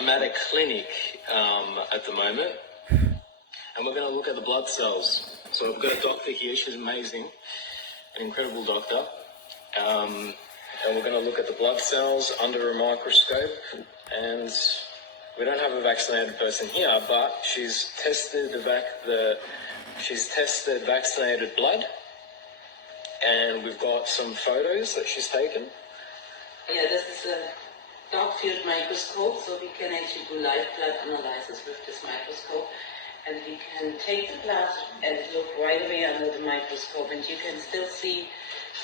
I'm at a clinic at the moment, and we're going to look at the blood cells. So I've got a doctor here. She's amazing, an incredible doctor. And we're going to look at the blood cells under a microscope. And we don't have a vaccinated person here, but she's tested vaccinated blood, and we've got some photos that she's taken. Yeah, this is a dark field microscope, so we can actually do live blood analysis with this microscope. And we can take the blood and look right away under the microscope, and you can still see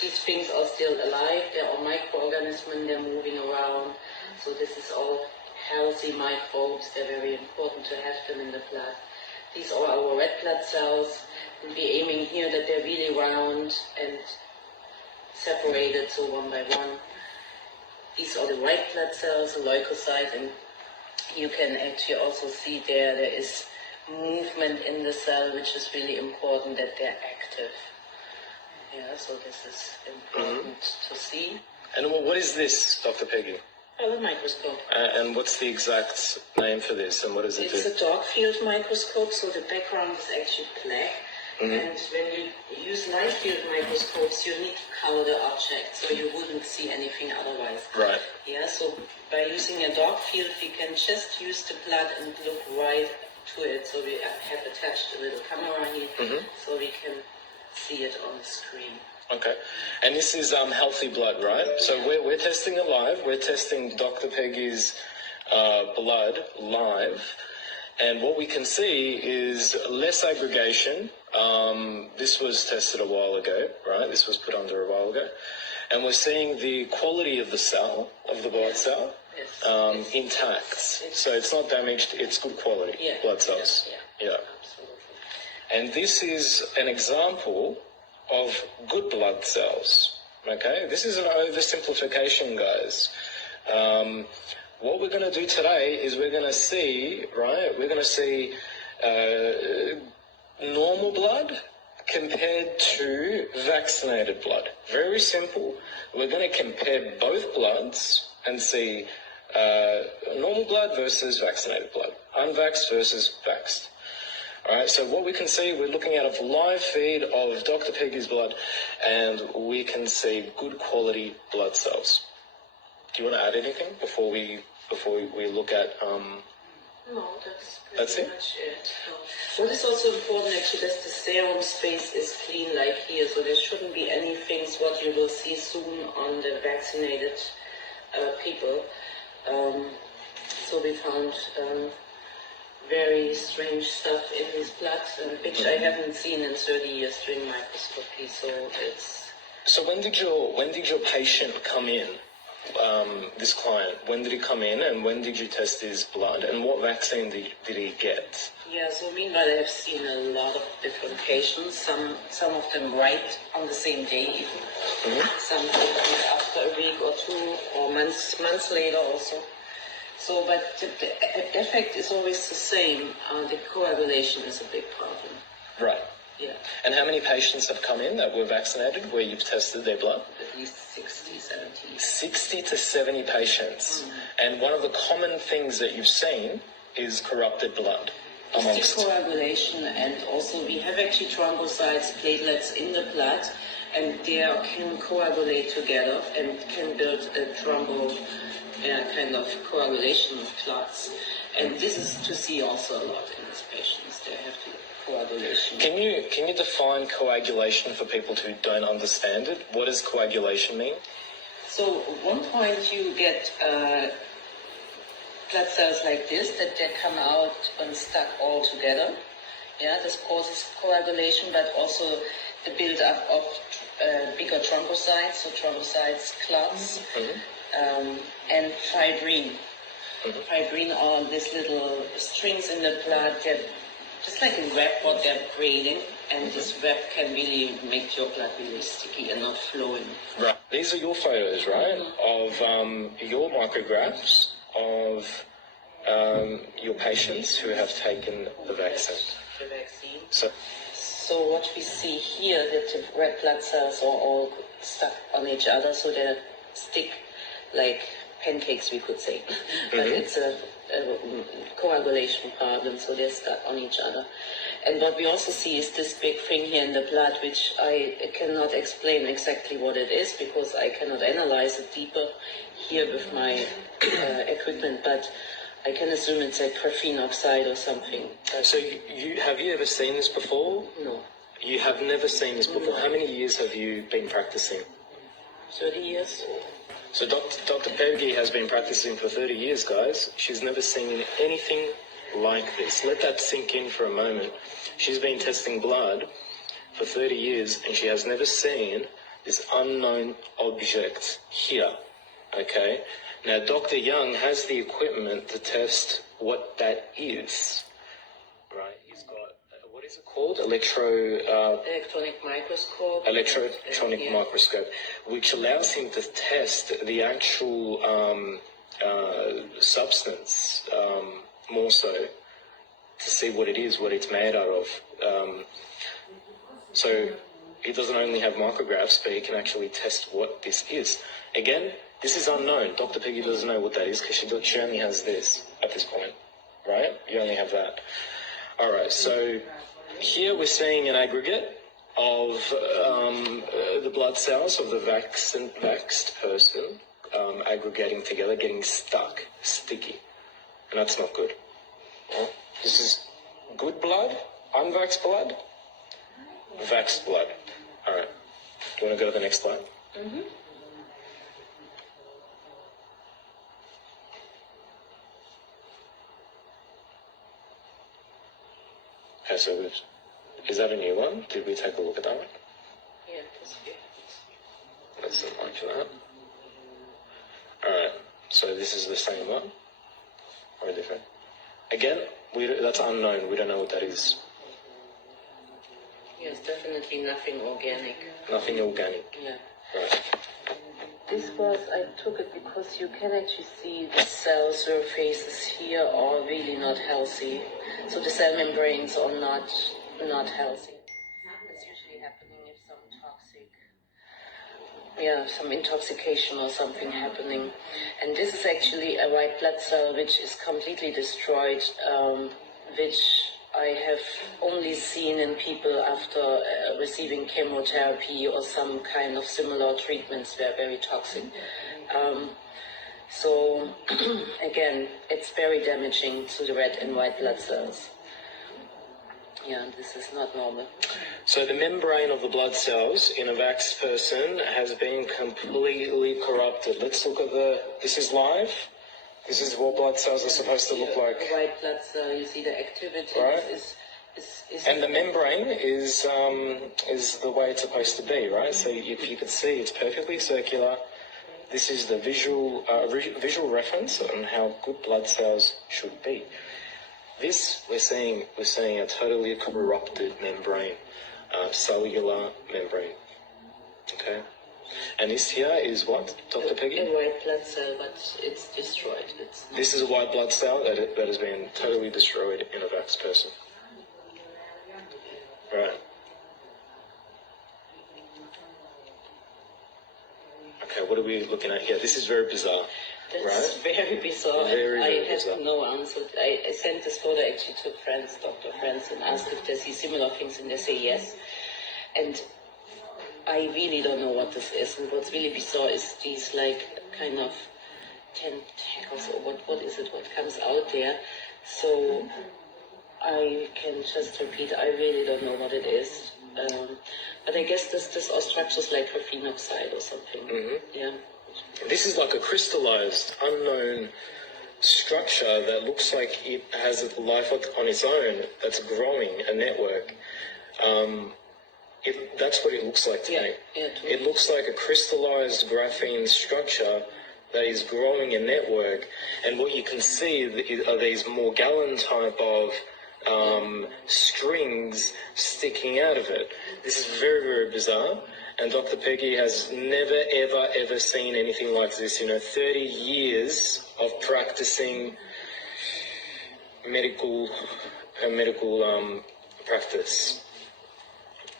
these things are still alive. They're all microorganisms, they're moving around. So this is all healthy microbes. They're very important to have them in the blood. These are our red blood cells. We'll be aiming here that they're really round and separated, so one by one. These are the white blood cells, the leukocyte, and you can actually also see there is movement in the cell, which is really important that they're active. Yeah, so this is important to see. And what is this, Dr. Peggy? Oh, a microscope. And what's the exact name for this, and what does it do? It's a dark field microscope, so the background is actually black. And when you use light field microscopes, you need to color the object, so you wouldn't see anything otherwise. Right. Yeah, so by using a dark field, we can just use the blood and look right to it. So we have attached a little camera here, so we can see it on the screen. Okay. And this is healthy blood, right? So we're testing it live. We're testing Dr. Peggy's blood live. And what we can see is less aggregation. This was tested a while ago, right? This was put under a while ago. And we're seeing the quality of the cell, of the blood cell, intact. So it's not damaged, it's good quality blood cells. Yeah. Absolutely. And this is an example of good blood cells, okay? This is an oversimplification, guys. What we're going to do today is we're going to see, right, we're going to see normal blood compared to vaccinated blood. Very simple. We're going to compare both bloods and see normal blood versus vaccinated blood, unvaxxed versus vaxxed. All right, so what we can see, we're looking at a live feed of Dr. Peggy's blood, and we can see good quality blood cells. Do you want to add anything before we look at? No, that's pretty much it. What is also important actually that the serum space is clean like here, so there shouldn't be any things what you will see soon on the vaccinated people. So we found very strange stuff in his blood, which I haven't seen in 30 years during microscopy. So it's. So when did your patient come in? This client, when did he come in, and when did you test his blood, and what vaccine did he get? Yeah, so meanwhile I have seen a lot of different patients, some of them right on the same day even, some after a week or two, or months later also. So, but the effect is always the same. The coagulation is a big problem. Right. Yeah. And how many patients have come in that were vaccinated where you've tested their blood? At least 60, 70. 60 to 70 patients. And one of the common things that you've seen is corrupted blood amongst. Coagulation, and also we have actually thrombocytes, platelets in the blood, and they can coagulate together and can build a kind of coagulation of clots. And this is to see also a lot in these patients. They have to coagulation. Can you define coagulation for people who don't understand it? What does coagulation mean? So at one point you get blood cells like this that they come out and stuck all together. Yeah, this causes coagulation, but also the build-up of bigger thrombocytes, so thrombocytes, clots, and fibrin. Fibrin are these little strings in the blood. They're just like a web what they're braiding, and this web can really make your blood really sticky and not flowing. Right. These are your photos, right, of your micrographs of your patients who have taken the vaccine. The vaccine. So what we see here, that the red blood cells are all stuck on each other, so they stick like pancakes, we could say. But it's a coagulation problem, so they're stuck on each other. And what we also see is this big thing here in the blood, which I cannot explain exactly what it is because I cannot analyze it deeper here with my equipment, but I can assume it's like graphene oxide or something. So have you ever seen this before? No. You have never seen this before. No. How many years have you been practicing? 30 years. So Dr. Peggy has been practicing for 30 years, guys. She's never seen anything like this. Let that sink in for a moment. She's been testing blood for 30 years and she has never seen this unknown object here, okay? Now, Dr. Young has the equipment to test what that is, right? He's got, what is it called? Electronic microscope. Electronic microscope, which allows him to test the actual substance, more so, to see what it is, what it's made out of. So he doesn't only have micrographs, but he can actually test what this is. Again, this is unknown. Dr. Peggy doesn't know what that is because she only has this at this point, right? You only have that. All right, so here we're seeing an aggregate of the blood cells of the vaxxed person aggregating together, getting stuck, sticky, and that's not good. Well, this is good blood, unvaxxed blood, vaxxed blood. All right, do you want to go to the next slide? Mm-hmm. Okay, so is that a new one? Did we take a look at that one? Yeah, that's good. That's the one for that. Alright, so this is the same one? Or different? Again, that's unknown. We don't know what that is. Yes, definitely nothing organic. Nothing organic. Yeah. Right. This was, I took it because you can actually see the cell surfaces here are really not healthy. So the cell membranes are not healthy. That's usually happening if some intoxication or something happening. And this is actually a white blood cell which is completely destroyed, which I have only seen in people after receiving chemotherapy or some kind of similar treatments that are very toxic. So again, it's very damaging to the red and white blood cells. Yeah, this is not normal. So the membrane of the blood cells in a vaxxed person has been completely corrupted. Let's look at this is live. This is what blood cells are supposed to look like. The white blood cell, you see the activity right? is and the membrane is the way it's supposed to be, right? So if you could see, it's perfectly circular. This is the visual reference on how good blood cells should be. This we're seeing a totally corrupted membrane, cellular membrane. Okay, and this here is what, Dr. Peggy? A white blood cell, but it's destroyed. This is a white blood cell that has been totally destroyed in a vaxxed person. Right. Okay, what are we looking at here? This is very bizarre. That's right? very bizarre. Very I bizarre. had no answer. I sent this photo actually to friends, doctor friends, and asked if they see similar things, and they say yes. And I really don't know what this is. And what's really bizarre is these like kind of tentacles, or what is it? What comes out there? So I can just repeat. I really don't know what it is. But I guess this are structures like graphene oxide or something. Mm-hmm. Yeah. This is like a crystallized, unknown structure that looks like it has a life on its own that's growing, a network. That's what it looks like to me. Yeah, totally. It looks like a crystallized graphene structure that is growing a network, and what you can see are these Morgellon type of strings sticking out of it. This is very, very bizarre, and Dr. Peggy has never, ever, ever seen anything like this. 30 years of practicing medical practice.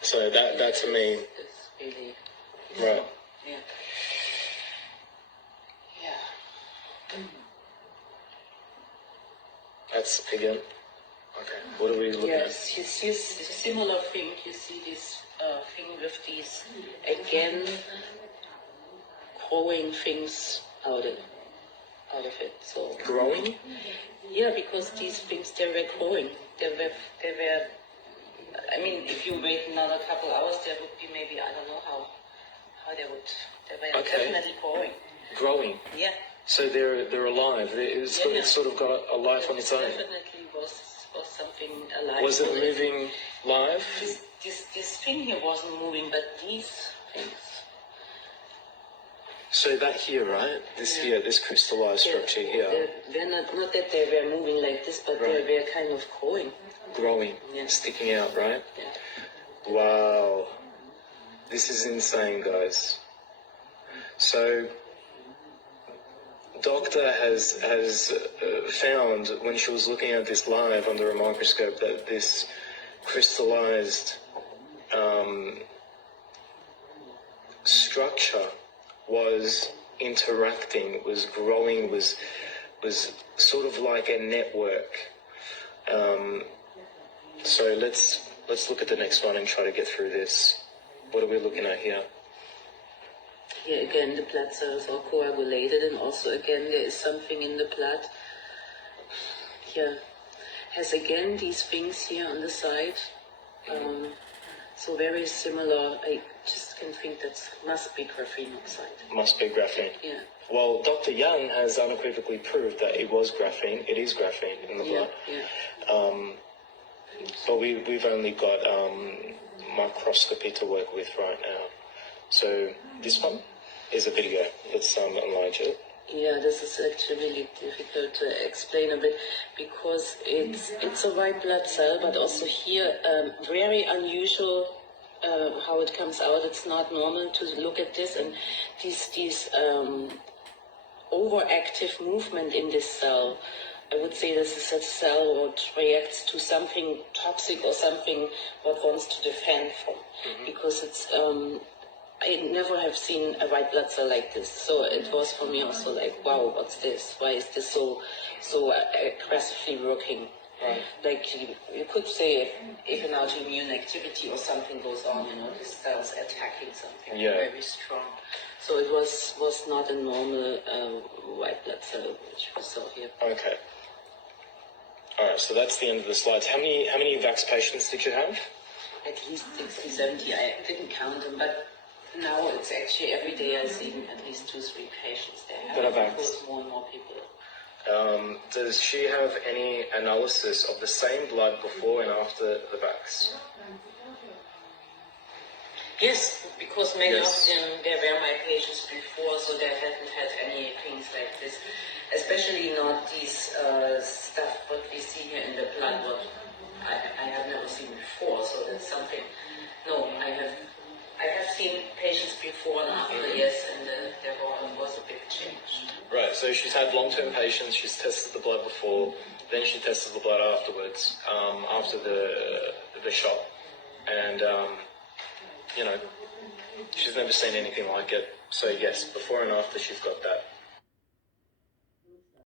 So that to me, It's really right? yeah. That's again. Okay. What are we looking at? Yes, you see a similar thing. You see this thing with these again growing things out of it. So Growing? yeah, because these things they were growing. They were. I mean, if you wait another couple hours, there would be maybe I don't know how they would. They were definitely growing. Growing. Yeah. So they're alive. It's sort of got a life on its own. Definitely was something alive. Was it moving live? This thing here wasn't moving, but these things. So that here, right? This crystallized structure here. They're not that they were moving like this, but they were kind of growing, sticking out, right? Yeah. Wow. This is insane, guys. So, doctor has found when she was looking at this live under a microscope that this crystallized structure was interacting, was growing, was sort of like a network. So let's look at the next one and try to get through this. What are we looking at here? Here again, the blood cells are coagulated, and also again there is something in the blood. Here has again these things here on the side. So very similar. I just can think that must be graphene oxide. Must be graphene. Yeah. Well, Dr. Young has unequivocally proved that it was graphene. It is graphene in the blood. Yeah. But we've only got microscopy to work with right now. So this one is a video. Let's enlarge it. Yeah, this is actually really difficult to explain a bit because it's a white blood cell, but also here very unusual how it comes out. It's not normal to look at this, and these overactive movement in this cell. I would say this is a cell that reacts to something toxic or something what wants to defend from, because it's. I never have seen a white blood cell like this, so it was for me also like, wow, what's this? Why is this so aggressively working? Right. Like you could say if an autoimmune activity or something goes on, this cell's attacking something very strong. So it was not a normal white blood cell which we saw here. Okay. All right. So that's the end of the slides. How many vax patients did you have? At least 60, 70. I didn't count them, but. Now it's actually every day I see at least 2-3 patients there. That are vaxxed. More and more people. Does she have any analysis of the same blood before and after the vax? Yes, because many of them, they were my patients before, so they hadn't had any things like this. Especially not these stuff what we see here in the blood, what I have never seen before, so that's something. No, I have seen patients before and after, yes, and there was a big change. Right, so she's had long-term patients, she's tested the blood before, then she tested the blood afterwards, after the shot, and, she's never seen anything like it. So yes, before and after she's got that.